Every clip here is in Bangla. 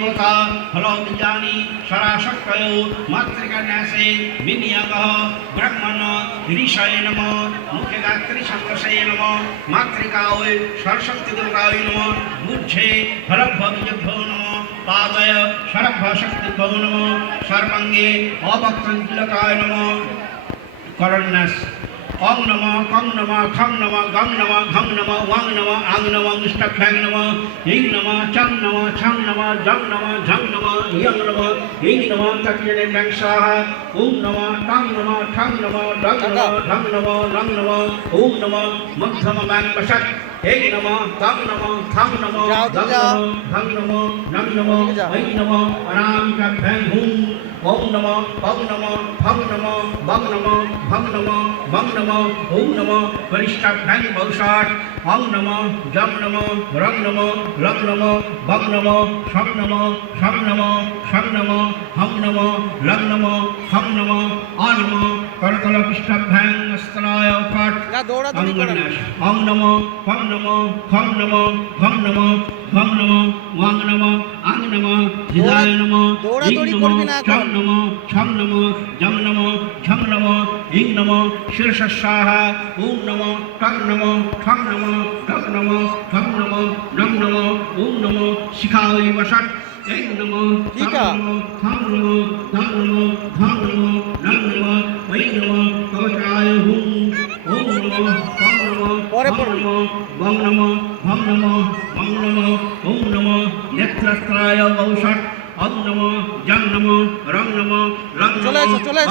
फलोदिजानि शराशक्तयो मातृकन्यासे विनियोगः ब्रह्मण ऋषय नमो मुख्यगात्रिसङ्कषे नमो मातृकावै सरस्वतीदेवताय नमो बुद्धे फलभविभ्यो नमो पादय शरभशक्तिभ्यो नमो सर्वाङ्गे अवक्तञ्जलकाय नमो करण्यस् অং নম কং নম খং নম গং নম ঘং নম ওয়াং নম আং নম ইষ্টাভ্যাং নম ইং নম চং নম ছং নম জং নম ঝং নম ইয়ং নম ইং নম তৎজনে ব্যাংসাহ ওং নম টং নম ঠং নম ডং নম ঢং নম লং নম ওং নম মধ্যম ব্যাং বসৎ এই নম তং নম থং নম যাও। নম ধং নম নং নম। ঐ নম অনাম হুম ওম নম পং নম ফং নম বং নম ভং নম বং নম ঔ নম বরিষ্ঠাভ্যাং বৌষাট অং নম জং নম, রং নম লং নম, বং নম, সং নম সং নম সং নম, হং নম, লং নম হং নম, অ নম। করতল পৃষ্ঠাভ্যাং স্তরায় পাঠ। অঙ্গন্যাস অং নম ফং নম খং নম ঘং নম ঘং নম ওয়াং নম আং নম হৃদয় নম ইং নম। ছং নম ছং নম জং নম ঝং নম ইং নম শীর্ষস্বাহ ওম নম টং নম ঠং নম ঢং নম ঢং নম নং নম ওম নম শিখাই বসট এই নম ঠিক নম থং নম ধং নম ধং নম নং নম নম কবচায় হুম ওম নম পং নম পরে ফং পড়বি। নম বং নম ভং নম মং নম ওম নম ঔষধ অং নম জং নম রং নম লং নম।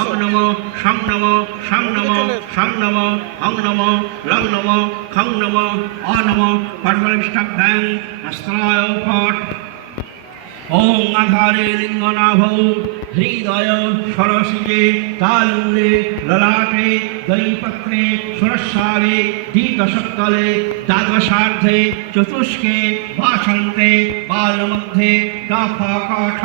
অং নম সং নম সং নম সং নম অং নম লং নম খং নম অ নম পর্বলিষ্টাভ্যাং অস্ত্রায় ফট ওং আধারে লিঙ্গনাভ, হৃদয় সরসিজে তালুলে, ললাটে, দৈপত্রে, সুরস্বারে, দ্বিদশতলে, দ্বাদশার্ধে, চতুষ্কে, বাসন্তে, বালমধ্যে দফকাঠ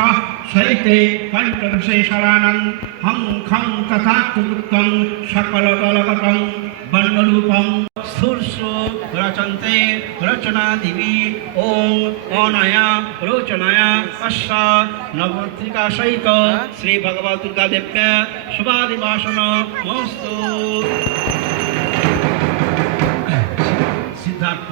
সহিতে কণ্ঠরসে শরানং, হং খং তথা তুক্তং সকলদলগতং, বর্ণরূপং। স্থূর্ষ রচন্তে রচনা দিবি ওং অনয়া রোচনায়া অশ্ব নবত্রিকা সহিত শ্রী ভগবত দুর্গা দেব্যা শুভাদিবাসন মস্তু সিদ্ধার্থ